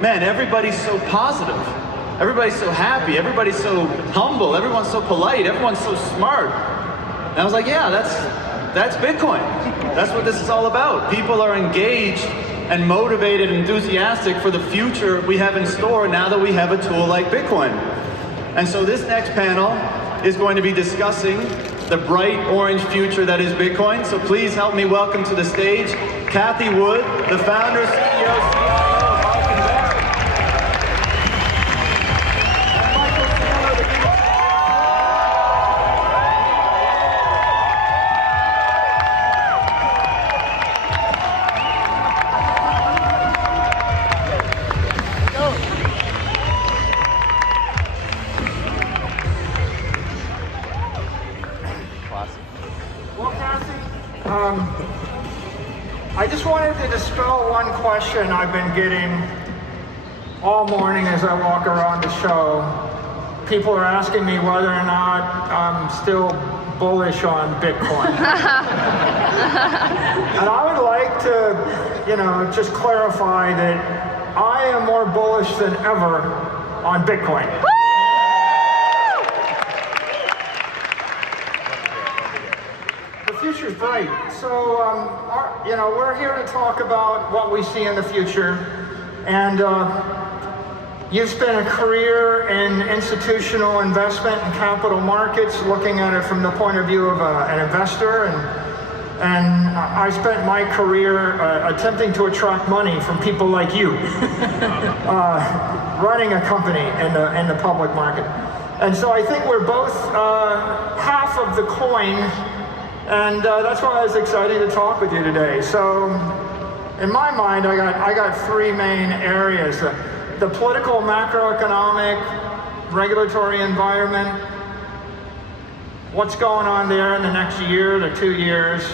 man, everybody's so positive. Everybody's so happy. Everybody's so humble. Everyone's so polite. Everyone's so smart. And I was like, yeah, that's Bitcoin. That's what this is all about. People are engaged and motivated and enthusiastic for the future we have in store now that we have a tool like Bitcoin. And so this next panel is going to be discussing the bright orange future that is Bitcoin. So please help me welcome to the stage Cathie Woods, the founder, CEO, CIO of ARK Invest. I just wanted to dispel one question I've been getting all morning as I walk around the show. People are asking me whether or not I'm still bullish on Bitcoin. And I would like to, just clarify that I am more bullish than ever on Bitcoin. The future's bright. So, we're here to talk about what we see in the future. And you've spent a career in institutional investment and capital markets, looking at it from the point of view of an investor. And I spent my career attempting to attract money from people like you, running a company in the public market. And so I think we're both half of the coin. And that's why I was excited to talk with you today. So, in my mind, I got three main areas: the political, macroeconomic, regulatory environment, what's going on there in the next year to 2 years,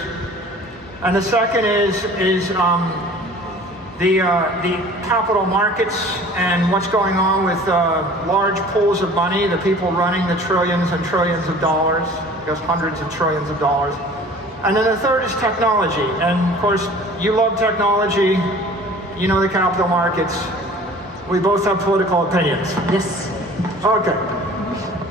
and the second is the capital markets and what's going on with large pools of money, the people running the trillions and trillions of dollars. Goes hundreds of trillions of dollars. And then the third is technology. And of course, you love technology, you know the capital markets. We both have political opinions. Yes. Okay.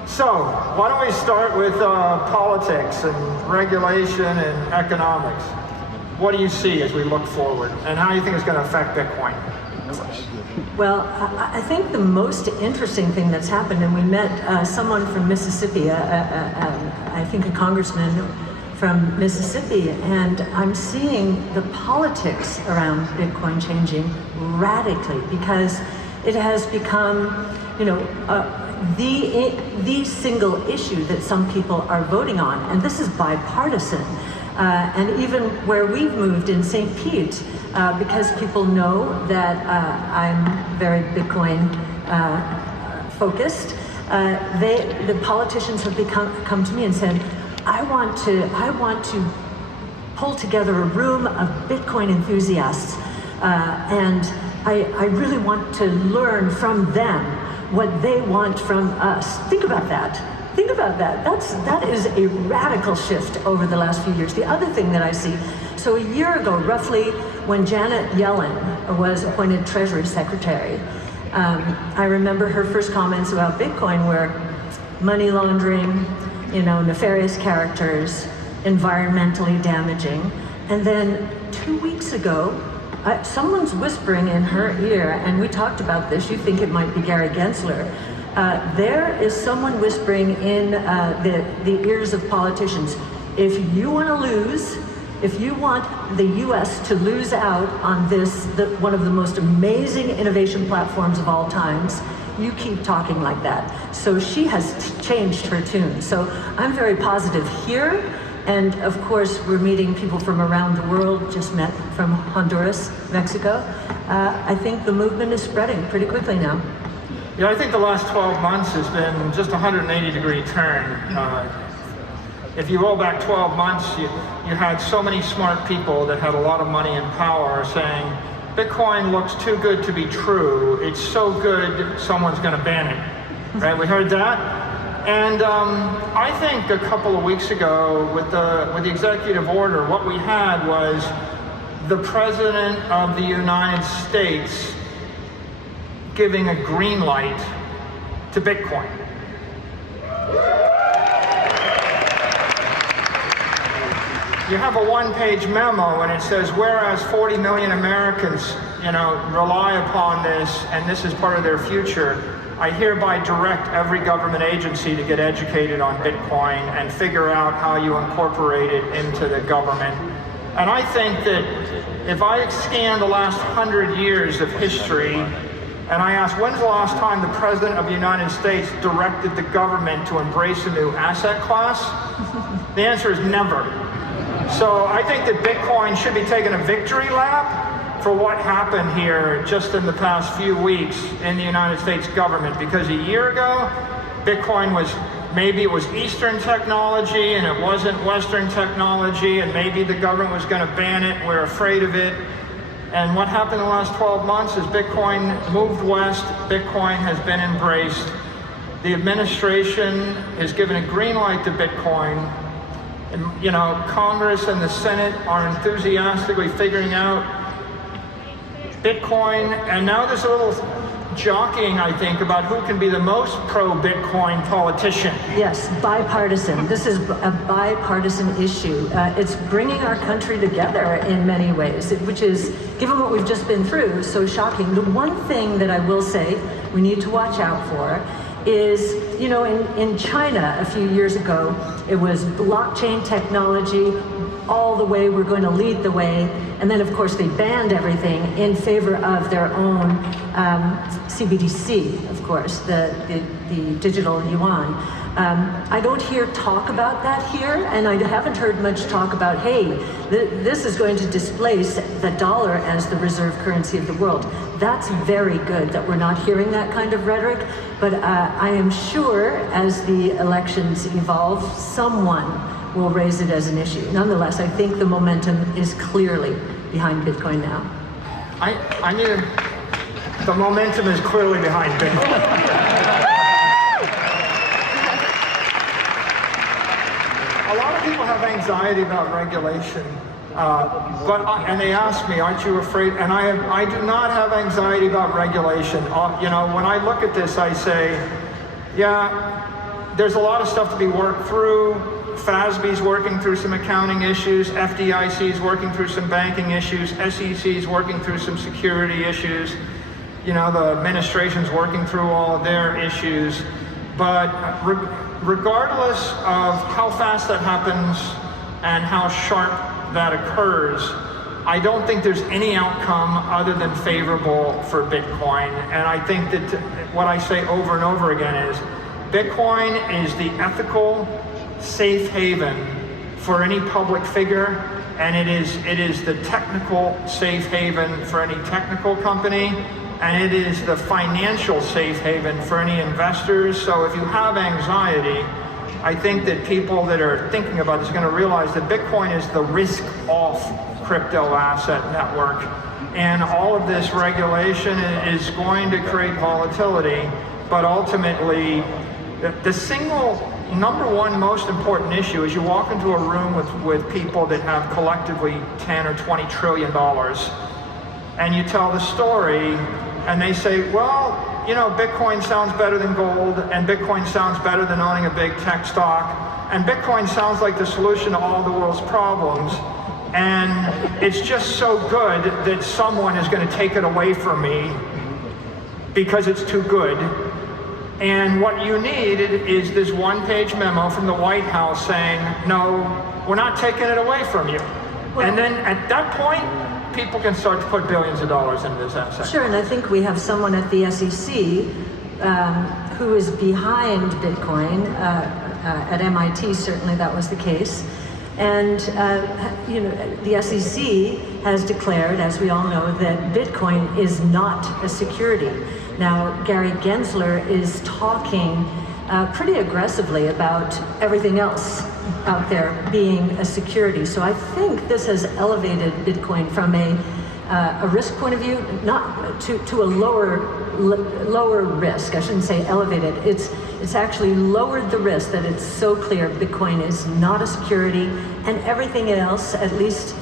So, why don't we start with politics and regulation and economics? What do you see as we look forward? And how do you think it's going to affect Bitcoin? Well, I think the most interesting thing that's happened, and we met someone from Mississippi, I think a congressman from Mississippi, and I'm seeing the politics around Bitcoin changing radically because it has become, the single issue that some people are voting on, and this is bipartisan. And even where we've moved in St. Pete, because people know that I'm very Bitcoin focused, the politicians have come to me and said, I want to pull together a room of Bitcoin enthusiasts, and I really want to learn from them what they want from us. Think about that. Think about that. That is a radical shift over the last few years. The other thing that I see, so a year ago, roughly, when Janet Yellen was appointed Treasury Secretary, I remember her first comments about Bitcoin were money laundering, nefarious characters, environmentally damaging. And then 2 weeks ago, someone's whispering in her ear, and we talked about this, you think it might be Gary Gensler. There is someone whispering in the ears of politicians, if you want to lose, if you want the US to lose out on this, one of the most amazing innovation platforms of all times, you keep talking like that. So she has changed her tune. So I'm very positive here. And of course, we're meeting people from around the world, just met from Honduras, Mexico. I think the movement is spreading pretty quickly now. Yeah, I think the last 12 months has been just a 180-degree turn. If you roll back 12 months, you had so many smart people that had a lot of money and power saying, Bitcoin looks too good to be true. It's so good, someone's going to ban it. Right? We heard that. And I think a couple of weeks ago, with the executive order, what we had was the President of the United States giving a green light to Bitcoin. You have a one-page memo and it says, whereas 40 million Americans, rely upon this and this is part of their future, I hereby direct every government agency to get educated on Bitcoin and figure out how you incorporate it into the government. And I think that if I scan the last 100 years of history and I ask, when's the last time the President of the United States directed the government to embrace a new asset class? The answer is never. So I think that Bitcoin should be taking a victory lap for what happened here just in the past few weeks in the United States government. Because a year ago, Bitcoin was, maybe it was Eastern technology and it wasn't Western technology, and maybe the government was going to ban it, we're afraid of it. And what happened in the last 12 months is Bitcoin moved west, Bitcoin has been embraced. The administration has given a green light to Bitcoin. And, Congress and the Senate are enthusiastically figuring out Bitcoin, and now there's a little jockeying, I think, about who can be the most pro-Bitcoin politician. Yes, bipartisan. This is a bipartisan issue. It's bringing our country together in many ways, which is, given what we've just been through, so shocking. The one thing that I will say we need to watch out for is, in China a few years ago, it was blockchain technology all the way, we're going to lead the way. And then, of course, they banned everything in favor of their own CBDC, of course, the digital yuan. I don't hear talk about that here, and I haven't heard much talk about, hey, this is going to displace the dollar as the reserve currency of the world. That's very good that we're not hearing that kind of rhetoric, but I am sure as the elections evolve, someone will raise it as an issue. Nonetheless, I think the momentum is clearly behind Bitcoin now. The momentum is clearly behind Bitcoin. A lot of people have anxiety about regulation, and they ask me, aren't you afraid? And I do not have anxiety about regulation. When I look at this, I say, yeah, there's a lot of stuff to be worked through. FASB's working through some accounting issues, FDIC's working through some banking issues, SEC's working through some security issues, the administration's working through all of their issues. But regardless of how fast that happens and how sharp that occurs, I don't think there's any outcome other than favorable for Bitcoin. And I think that what I say over and over again is, Bitcoin is the ethical safe haven for any public figure, and it is the technical safe haven for any technical company, and it is the financial safe haven for any investors. So if you have anxiety, I think that people that are thinking about this are going to realize that Bitcoin is the risk-off crypto asset network, and all of this regulation is going to create volatility, but ultimately the single number one most important issue is you walk into a room with people that have collectively 10 or 20 trillion dollars, and you tell the story and they say, well, Bitcoin sounds better than gold, and Bitcoin sounds better than owning a big tech stock, and Bitcoin sounds like the solution to all the world's problems, and it's just so good that someone is going to take it away from me because it's too good. And what you need is this one-page memo from the White House saying, no, we're not taking it away from you. Well, and then at that point, people can start to put billions of dollars into this asset. Sure, and I think we have someone at the SEC who is behind Bitcoin. At MIT, certainly that was the case. And the SEC has declared, as we all know, that Bitcoin is not a security. Now, Gary Gensler is talking pretty aggressively about everything else out there being a security. So I think this has elevated Bitcoin from a risk point of view, not to a lower risk. I shouldn't say elevated. It's actually lowered the risk that it's so clear Bitcoin is not a security, and everything else, at least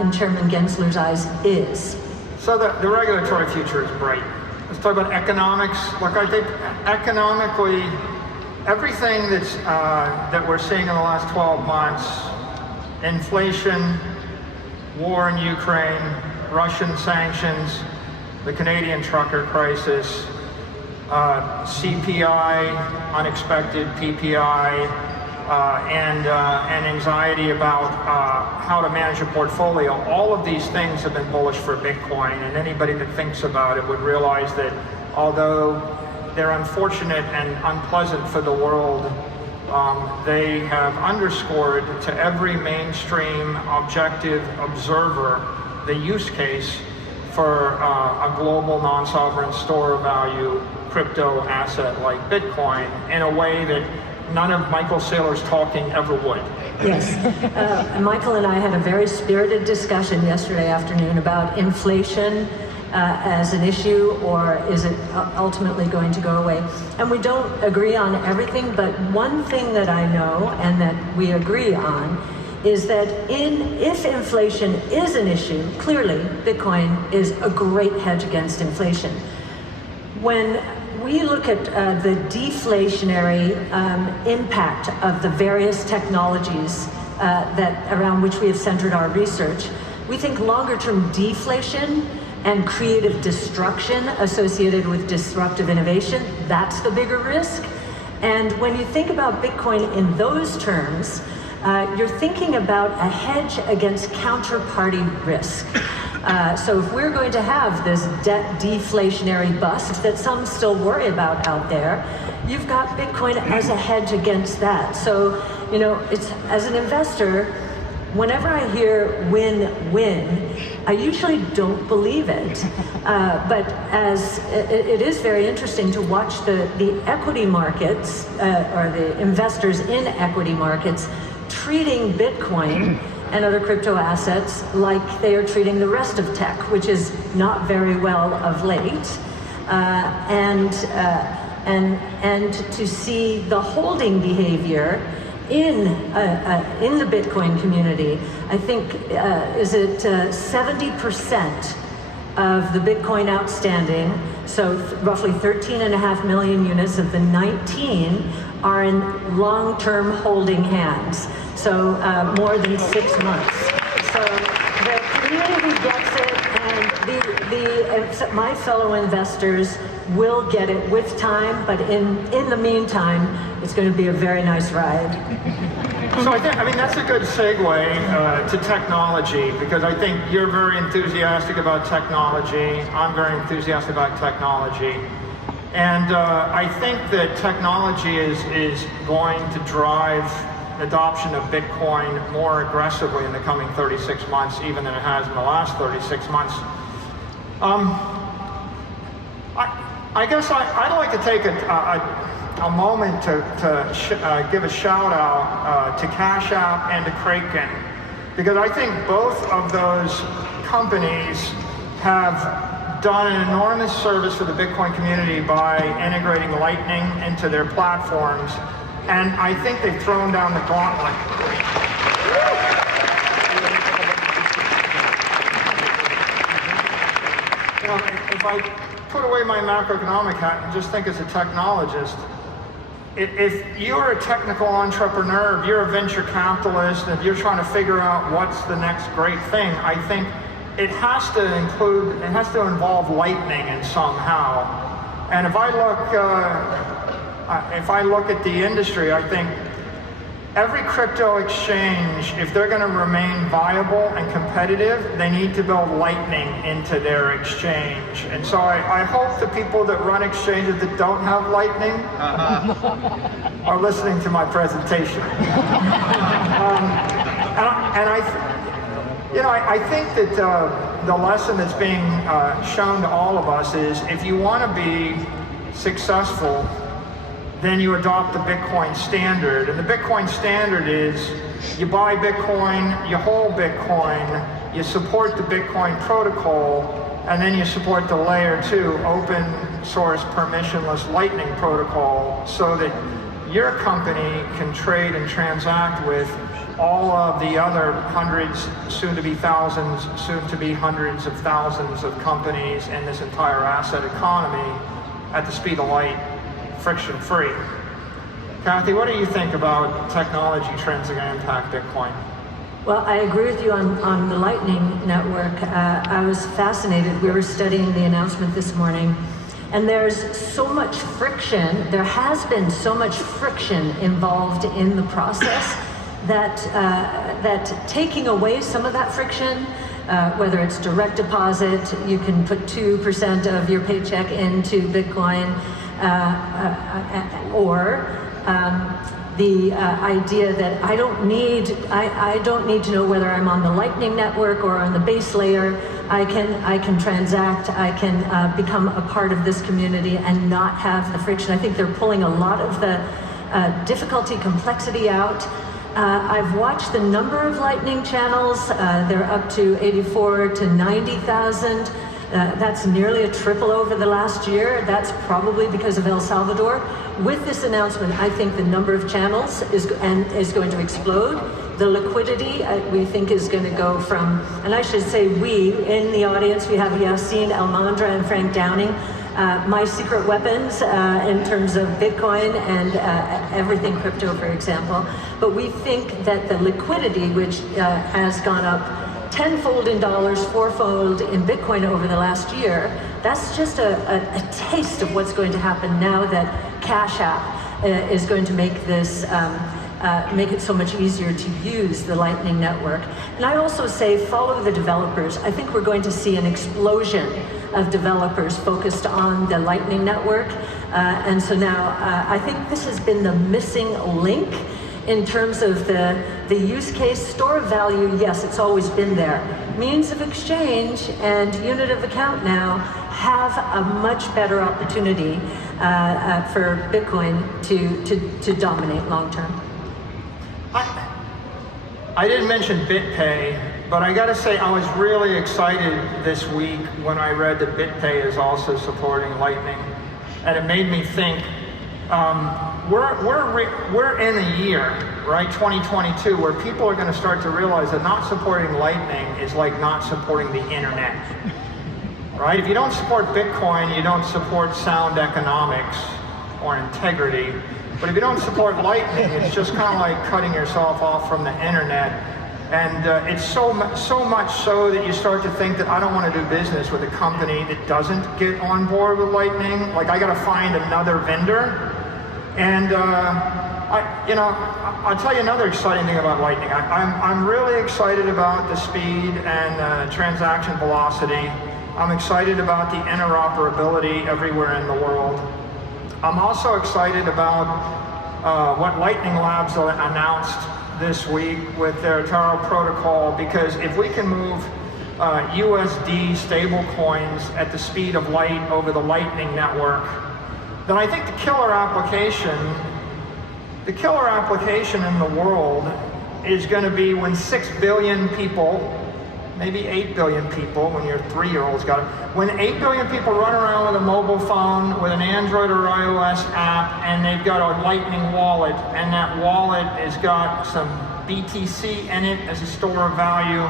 in Chairman Gensler's eyes, is. So the regulatory future is bright. There's talk about economics. Look, I think economically, everything that we're seeing in the last 12 months, inflation, war in Ukraine, Russian sanctions, the Canadian trucker crisis, CPI, unexpected PPI, and anxiety about how to manage a portfolio. All of these things have been bullish for Bitcoin, and anybody that thinks about it would realize that although they're unfortunate and unpleasant for the world, they have underscored to every mainstream objective observer the use case for a global non-sovereign store of value crypto asset like Bitcoin in a way that none of Michael Saylor's talking ever would. Yes. Michael and I had a very spirited discussion yesterday afternoon about inflation as an issue, or is it ultimately going to go away? And we don't agree on everything, but one thing that I know and that we agree on is that if inflation is an issue, clearly Bitcoin is a great hedge against inflation. When we look at the deflationary impact of the various technologies around which we have centered our research, we think longer-term deflation and creative destruction associated with disruptive innovation, that's the bigger risk. And when you think about Bitcoin in those terms, you're thinking about a hedge against counterparty risk. So if we're going to have this debt deflationary bust that some still worry about out there, you've got Bitcoin as a hedge against that. So, you know, it's, as an investor, whenever I hear win-win, I usually don't believe it. But as it is very interesting to watch the equity markets, or the investors in equity markets, treating Bitcoin and other crypto assets like they are treating the rest of tech, which is not very well of late. And to see the holding behavior in the Bitcoin community, I think, is it 70% of the Bitcoin outstanding, so roughly 13.5 million units of the 19 are in long-term holding hands, so more than 6 months. So the community gets it, and my fellow investors will get it with time, but in the meantime, it's going to be a very nice ride. So I mean, that's a good segue to technology, because I think you're very enthusiastic about technology. I'm very enthusiastic about technology. And I think that technology is going to drive adoption of Bitcoin more aggressively in the coming 36 months, even than it has in the last 36 months. I guess I'd like to take a moment to give a shout out to Cash App and to Kraken, because I think both of those companies have done an enormous service for the Bitcoin community by integrating Lightning into their platforms, and I think they've thrown down the gauntlet. You know, if I put away my macroeconomic hat and just think as a technologist, if you're a technical entrepreneur, if you're a venture capitalist, if you're trying to figure out what's the next great thing, I think it has to involve Lightning in somehow. And if I look at the industry, I think every crypto exchange, if they're going to remain viable and competitive, they need to build Lightning into their exchange. And so I hope the people that run exchanges that don't have Lightning are listening to my presentation. I think that the lesson that's being shown to all of us is, if you want to be successful, then you adopt the Bitcoin standard. And the Bitcoin standard is, you buy Bitcoin, you hold Bitcoin, you support the Bitcoin protocol, and then you support the layer 2 open source permissionless Lightning protocol, so that your company can trade and transact with all of the other hundreds, soon to be thousands, soon to be hundreds of thousands of companies in this entire asset economy at the speed of light, friction-free. Cathie, what do you think about technology trends that are going to impact Bitcoin? Well, I agree with you on the Lightning Network. I was fascinated. We were studying the announcement this morning, and there's so much friction. There has been so much friction involved in the process that taking away some of that friction, whether it's direct deposit, you can put 2% of your paycheck into Bitcoin, or the idea that I don't need to know whether I'm on the Lightning Network or on the base layer. I can transact. I can become a part of this community and not have the friction. I think they're pulling a lot of the difficulty, complexity out. I've watched the number of Lightning channels. They're up to 84 to 90,000. That's nearly a triple over the last year. That's probably because of El Salvador. With this announcement, I think the number of channels is going to explode. The liquidity, we think, is going to go from, and I should say we, in the audience, we have Yassine Almandra and Frank Downing, my secret weapons in terms of Bitcoin and everything crypto, for example. But we think that the liquidity, which has gone up tenfold in dollars, fourfold in Bitcoin over the last year, that's just a taste of what's going to happen now that Cash App is going to make this, make it so much easier to use the Lightning Network. And I also say follow the developers. I think we're going to see an explosion of developers focused on the Lightning Network. And so now I think this has been the missing link in terms of the use case. Store of value, yes, it's always been there. Means of exchange and unit of account now have a much better opportunity for Bitcoin to dominate long term. I didn't mention BitPay, but I got to say I was really excited this week when I read that BitPay is also supporting Lightning, and it made me think. We're in a year, right, 2022, where people are going to start to realize that not supporting Lightning is like not supporting the internet, right? If you don't support Bitcoin, you don't support sound economics or integrity. But if you don't support Lightning, it's just kind of like cutting yourself off from the internet. And it's so much so that you start to think that I don't want to do business with a company that doesn't get on board with Lightning. Like, I got to find another vendor. And I'll tell you another exciting thing about Lightning. I'm really excited about the speed and transaction velocity. I'm excited about the interoperability everywhere in the world. I'm also excited about what Lightning Labs announced this week with their Taro protocol, because if we can move USD stable coins at the speed of light over the Lightning Network, then I think the killer application in the world is going to be when 6 billion people, maybe 8 billion people, when your 3-year-old's got it, when 8 billion people run around with a mobile phone, with an Android or iOS app, and they've got a Lightning wallet, and that wallet has got some BTC in it as a store of value,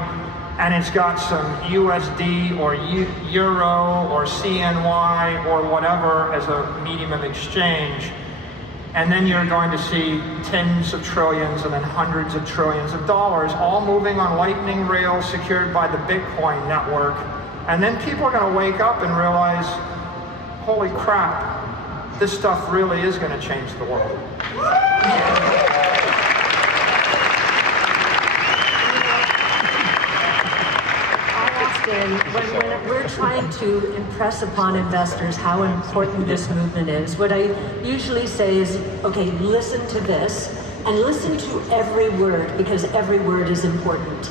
and it's got some USD or Euro or CNY or whatever as a medium of exchange. And then you're going to see tens of trillions and then hundreds of trillions of dollars all moving on Lightning rails secured by the Bitcoin network. And then people are going to wake up and realize, holy crap, this stuff really is going to change the world. When we're trying to impress upon investors how important this movement is, what I usually say is, okay, listen to this and listen to every word, because every word is important.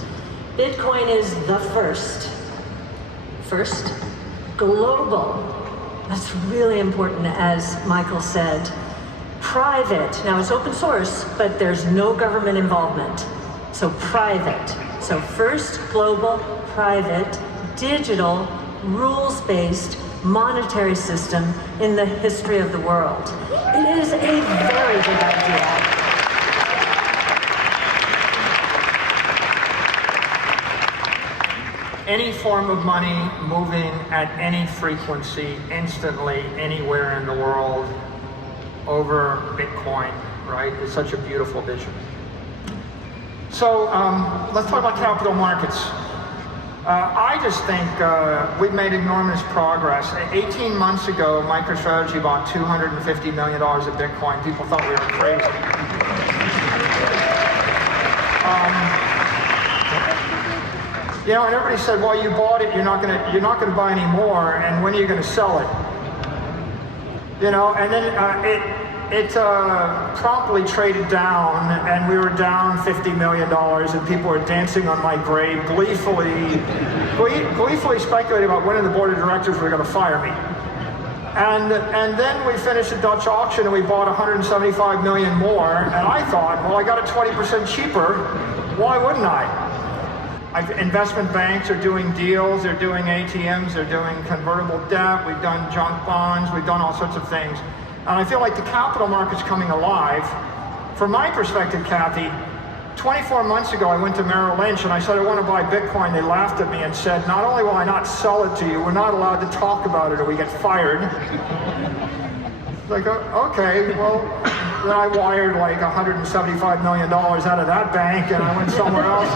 Bitcoin is the first global. That's really important, as Michael said. Private. Now it's open source, but there's no government involvement. So private. So first global, private, digital, rules-based monetary system in the history of the world. It is a very good idea. any form of money moving at any frequency, instantly, anywhere in the world, over Bitcoin, right? It's such a beautiful vision. So let's talk about capital markets. I just think we've made enormous progress. 18 months ago, MicroStrategy bought $250 million of Bitcoin. People thought we were crazy. You know, and everybody said, "Well, you bought it. You're not gonna buy any more. And when are you gonna sell it?" You know, and then it promptly traded down, and we were down $50 million, and people were dancing on my grave, gleefully speculating about when the board of directors were going to fire me. And then we finished the Dutch auction, and we bought 175 million more, and I thought, well, I got it 20% cheaper, why wouldn't I? Investment banks are doing deals, they're doing ATMs, they're doing convertible debt, we've done junk bonds, we've done all sorts of things. And I feel like the capital market's coming alive. From my perspective, Cathie, 24 months ago I went to Merrill Lynch and I said I want to buy Bitcoin. They laughed at me and said, not only will I not sell it to you, we're not allowed to talk about it or we get fired. Like, okay, well, then I wired like $175 million out of that bank and I went somewhere else.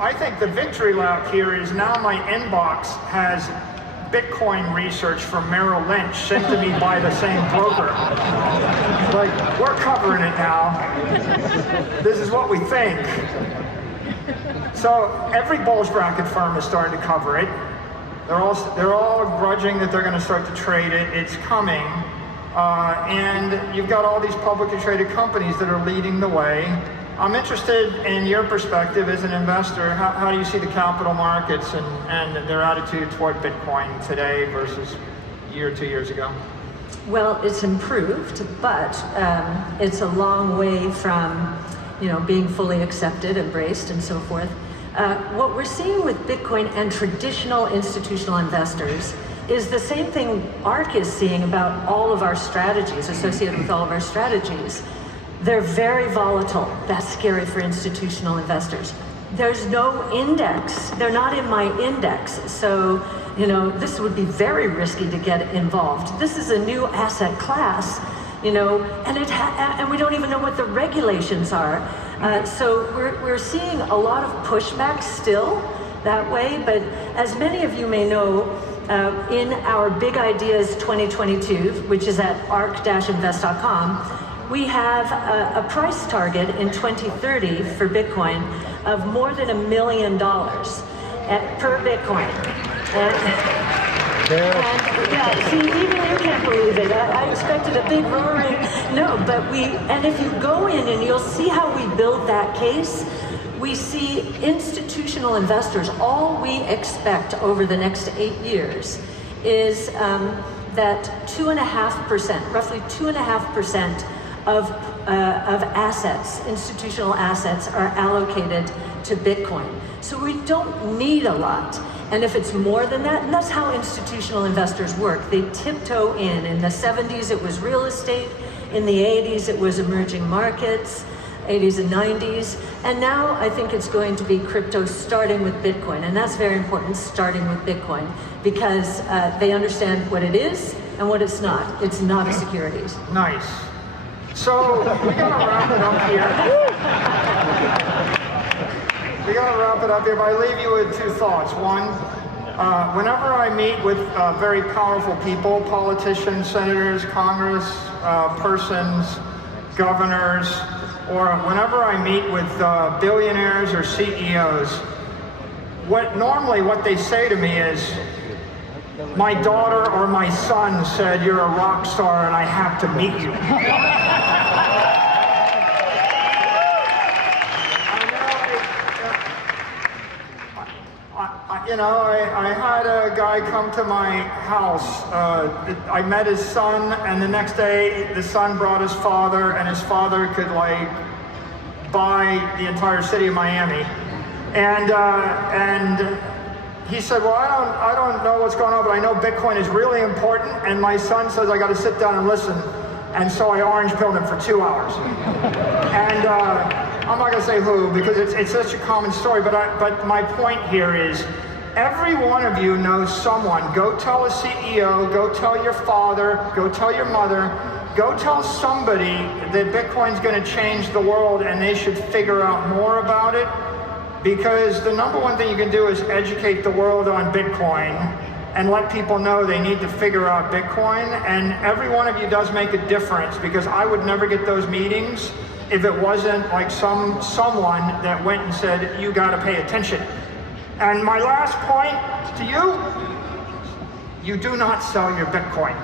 I think the victory lap here is now my inbox has Bitcoin research from Merrill Lynch sent to me by the same broker. Like, we're covering it now. This is what we think. So every bulge bracket firm is starting to cover it. They're all grudging that they're going to start to trade it. It's coming. And you've got all these publicly traded companies that are leading the way. I'm interested in your perspective as an investor. How do you see the capital markets and their attitude toward Bitcoin today versus a year or 2 years ago? Well, it's improved, but it's a long way from, being fully accepted, embraced, and so forth. What we're seeing with Bitcoin and traditional institutional investors is the same thing ARK is seeing about all of our strategies, associated with all of our strategies. They're very volatile. That's scary for institutional investors. There's no index. They're not in my index. So, this would be very risky to get involved. This is a new asset class, and we don't even know what the regulations are. So we're seeing a lot of pushback still that way. But as many of you may know, in our Big Ideas 2022, which is at ark-invest.com, we have a price target in 2030 for Bitcoin of more than $1 million per Bitcoin. And yeah, see, even you can't believe it. I expected a big roaring no, but and if you go in and you'll see how we build that case, we see institutional investors, all we expect over the next 8 years is that 2.5%, roughly 2.5% of assets, institutional assets, are allocated to Bitcoin. So we don't need a lot. And if it's more than that, and that's how institutional investors work. They tiptoe in. In the 70s, it was real estate. In the 80s, it was emerging markets, 80s and 90s. And now I think it's going to be crypto starting with Bitcoin. And that's very important, starting with Bitcoin, because they understand what it is and what it's not. It's not a securities. Nice. So we gotta wrap it up here. But I leave you with two thoughts. One, whenever I meet with very powerful people, politicians, senators, Congress, persons, governors, or whenever I meet with billionaires or CEOs, what they say to me is, my daughter or my son said you're a rock star and I have to meet you. I had a guy come to my house. I met his son, and the next day the son brought his father, and his father could buy the entire city of Miami. And he said, well, I don't know what's going on, but I know Bitcoin is really important, and my son says I got to sit down and listen. and so I orange pilled him for 2 hours. And I'm not going to say who, because it's such a common story, but my point here is, every one of you knows someone. Go tell a CEO, go tell your father, go tell your mother, go tell somebody that Bitcoin's going to change the world and they should figure out more about it, because the number one thing you can do is educate the world on Bitcoin and let people know they need to figure out Bitcoin. And every one of you does make a difference, because I would never get those meetings if it wasn't like someone that went and said, you got to pay attention. And my last point to you, you do not sell your Bitcoin.